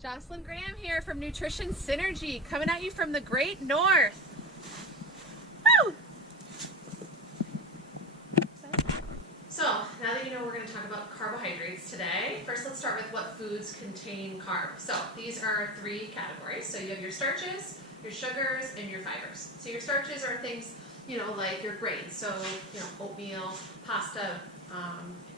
Jocelyn Graham here from Nutrition Synergy, coming at you from the Great North. Woo! So, now that you know we're going to talk about carbohydrates today, first let's start with what foods contain carbs. So, these are three categories. So, you have your starches, your sugars, and your fibers. So, your starches are things, like your grains. So, oatmeal, pasta,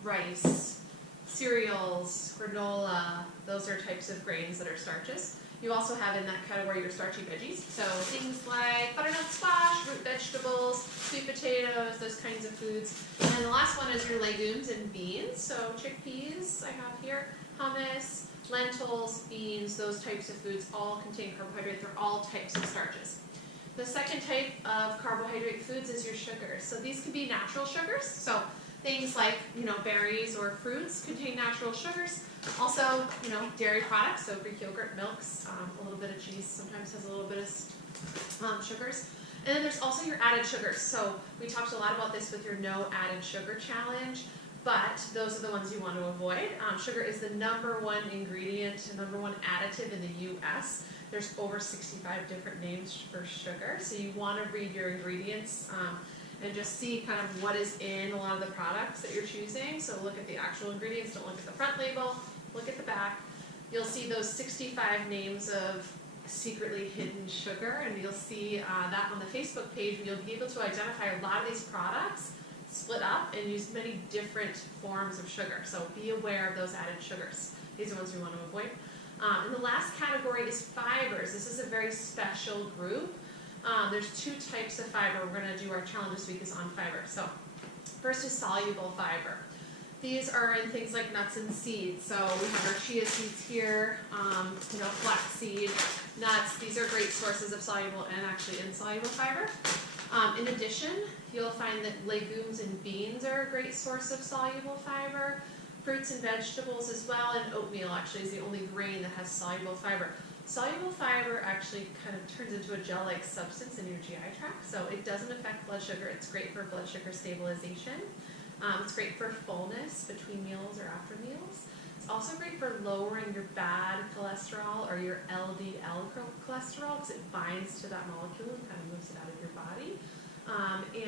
rice, cereals, granola, those are types of grains that are starches. You also have in that category your starchy veggies, so things like butternut squash, root vegetables, sweet potatoes, those kinds of foods. And the last one is your legumes and beans, so chickpeas I have here, hummus, lentils, beans, those types of foods all contain carbohydrate. They're all types of starches. The second type of carbohydrate foods is your sugars. So these could be natural sugars, so things like, berries or fruits contain natural sugars. Also, dairy products, so Greek yogurt, milks, a little bit of cheese sometimes has a little bit of sugars. And then there's also your added sugars. So we talked a lot about this with your no added sugar challenge, but those are the ones you want to avoid. Sugar is the #1 ingredient, #1 additive in the U.S. There's over 65 different names for sugar, so you want to read your ingredients and just see kind of what is in a lot of the products that you're choosing. So look at the actual ingredients, don't look at the front label, look at the back. You'll see those 65 names of secretly hidden sugar, and you'll see that on the Facebook page. You'll be able to identify a lot of these products split up and use many different forms of sugar. So be aware of those added sugars. These are ones we want to avoid. And the last category is fibers. This is a very special group. There's two types of fiber. We're going to do our challenge this week is on fiber. So first is soluble fiber. These are in things like nuts and seeds. So we have our chia seeds here, flaxseed, nuts. These are great sources of soluble and actually insoluble fiber. In addition, you'll find that legumes and beans are a great source of soluble fiber. Fruits and vegetables as well, and oatmeal actually is the only grain that has soluble fiber. Soluble fiber actually kind of turns into a gel-like substance in your GI tract, so it doesn't affect blood sugar. It's great for blood sugar stabilization. It's great for fullness between meals or after meals. It's also great for lowering your bad cholesterol or your LDL cholesterol because it binds to that molecule and kind of moves it out of your body.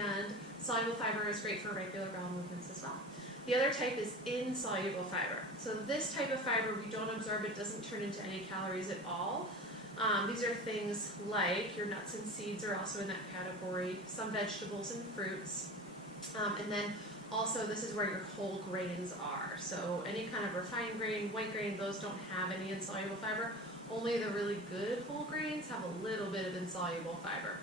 And soluble fiber is great for regular bowel movements as well. The other type is insoluble fiber. So this type of fiber, we don't absorb, it doesn't turn into any calories at all. These are things like your nuts and seeds are also in that category, some vegetables and fruits. And then also this is where your whole grains are. So any kind of refined grain, white grain, those don't have any insoluble fiber. Only the really good whole grains have a little bit of insoluble fiber.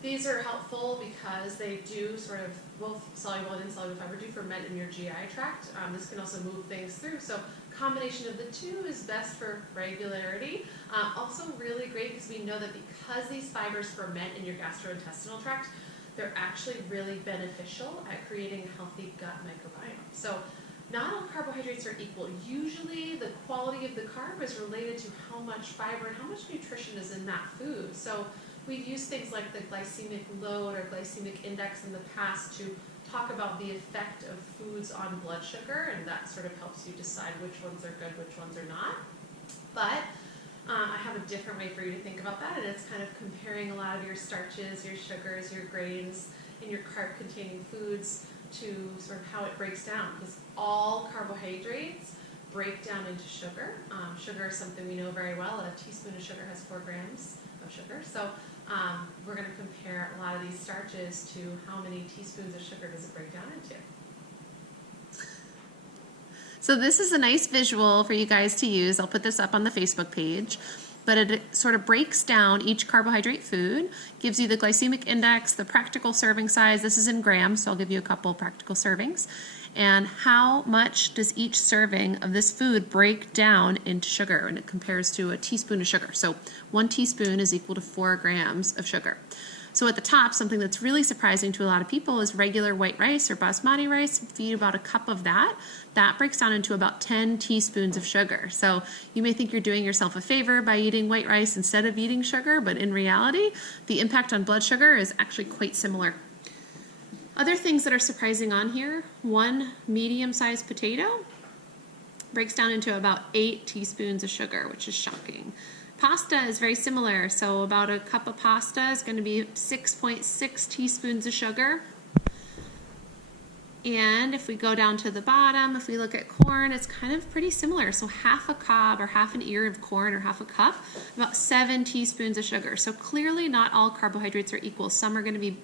These are helpful because they do sort of, both soluble and insoluble fiber do ferment in your GI tract. This can also move things through. So combination of the two is best for regularity. Also really great because we know that because these fibers ferment in your gastrointestinal tract, they're actually really beneficial at creating a healthy gut microbiome. So not all carbohydrates are equal. Usually the quality of the carb is related to how much fiber and how much nutrition is in that food. So we've used things like the glycemic load or glycemic index in the past to talk about the effect of foods on blood sugar, and that sort of helps you decide which ones are good, which ones are not. But I have a different way for you to think about that, and it's kind of comparing a lot of your starches, your sugars, your grains, and your carb-containing foods to sort of how it breaks down, because all carbohydrates break down into sugar. Sugar is something we know very well. A teaspoon of sugar has 4 grams of sugar. So we're going to compare a lot of these starches to how many teaspoons of sugar does it break down into. So this is a nice visual for you guys to use. I'll put this up on the Facebook page. But it sort of breaks down each carbohydrate food, gives you the glycemic index, the practical serving size. This is in grams, so I'll give you a couple practical servings. And how much does each serving of this food break down into sugar? And it compares to a teaspoon of sugar. So 1 teaspoon is equal to 4 grams of sugar. So at the top, something that's really surprising to a lot of people is regular white rice or basmati rice. If you eat about a cup of that, that breaks down into about 10 teaspoons of sugar. So you may think you're doing yourself a favor by eating white rice instead of eating sugar, but in reality, the impact on blood sugar is actually quite similar. Other things that are surprising on here, 1 medium-sized potato breaks down into about 8 teaspoons of sugar, which is shocking. Pasta is very similar, so about a cup of pasta is going to be 6.6 teaspoons of sugar. And if we go down to the bottom, if we look at corn, it's kind of pretty similar. So half a cob or half an ear of corn or half a cup, about 7 teaspoons of sugar. So clearly not all carbohydrates are equal. Some are going to be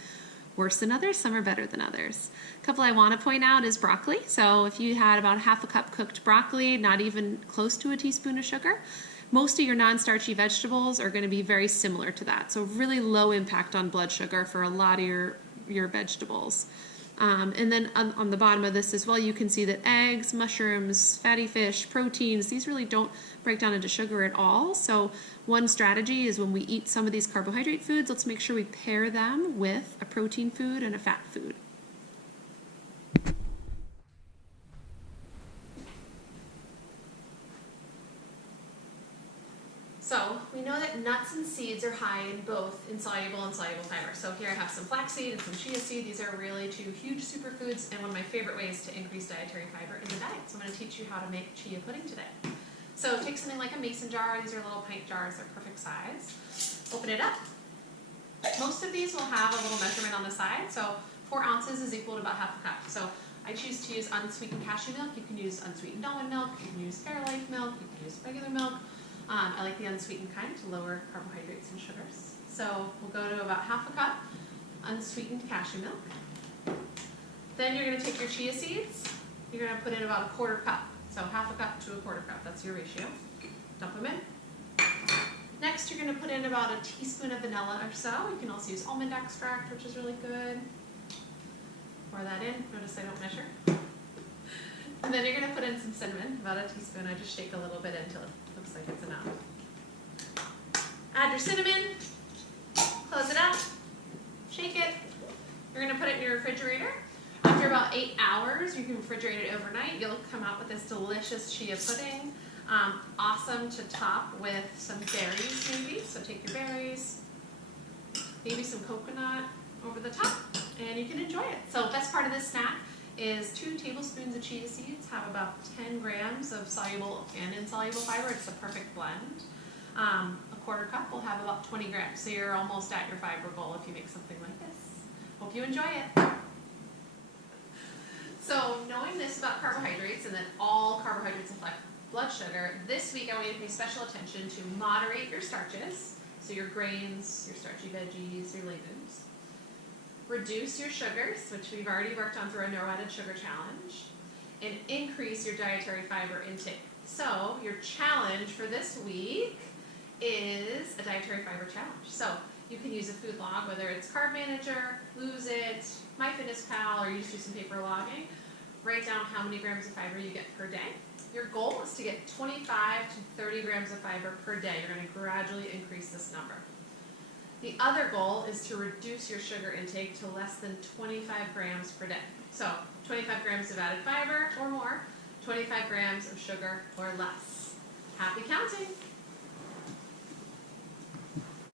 worse than others, some are better than others. A couple I want to point out is broccoli. So if you had about half a cup cooked broccoli, not even close to a teaspoon of sugar, most of your non-starchy vegetables are going to be very similar to that. So really low impact on blood sugar for a lot of your vegetables. And then on the bottom of this as well, you can see that eggs, mushrooms, fatty fish, proteins, these really don't break down into sugar at all. So one strategy is when we eat some of these carbohydrate foods, let's make sure we pair them with a protein food and a fat food. So we know that nuts and seeds are high in both insoluble and soluble fiber. So here I have some flaxseed and some chia seed. These are really 2 huge superfoods and one of my favorite ways to increase dietary fiber in the diet. So I'm going to teach you how to make chia pudding today. So take something like a mason jar. These are little pint jars. They're perfect size. Open it up. Most of these will have a little measurement on the side. So 4 ounces is equal to about half a cup. So I choose to use unsweetened cashew milk. You can use unsweetened almond milk. You can use Fairlife milk. You can use regular milk. I like the unsweetened kind to lower carbohydrates and sugars. So we'll go to about half a cup unsweetened cashew milk. Then you're going to take your chia seeds. You're going to put in about a 1/4 cup. So half a cup to a 1/4 cup. That's your ratio. Dump them in. Next, you're going to put in about a teaspoon of vanilla or so. You can also use almond extract, which is really good. Pour that in. Notice I don't measure. And then you're going to put in some cinnamon, about a teaspoon. I just shake a little bit until it looks like it's enough. Add your cinnamon, close it up, shake it. You're going to put it in your refrigerator. After about 8 hours, you can refrigerate it overnight. You'll come out with this delicious chia pudding. Awesome to top with some berries maybe. So take your berries, maybe some coconut over the top, and you can enjoy it. So best part of this snack is 2 tablespoons of chia seeds have about 10 grams of soluble and insoluble fiber. It's the perfect blend. A 1/4 cup will have about 20 grams. So you're almost at your fiber goal if you make something like this. Hope you enjoy it. So knowing this about carbohydrates and that all carbohydrates affect blood sugar, this week I want you to pay special attention to moderate your starches. So your grains, your starchy veggies, your legumes. Reduce your sugars, which we've already worked on through a no added sugar challenge, and increase your dietary fiber intake. So your challenge for this week is a dietary fiber challenge. So you can use a food log, whether it's Carb Manager, Lose It, MyFitnessPal, or you just do some paper logging. Write down how many grams of fiber you get per day. Your goal is to get 25 to 30 grams of fiber per day. You're going to gradually increase this number. The other goal is to reduce your sugar intake to less than 25 grams per day. So 25 grams of added fiber or more, 25 grams of sugar or less. Happy counting!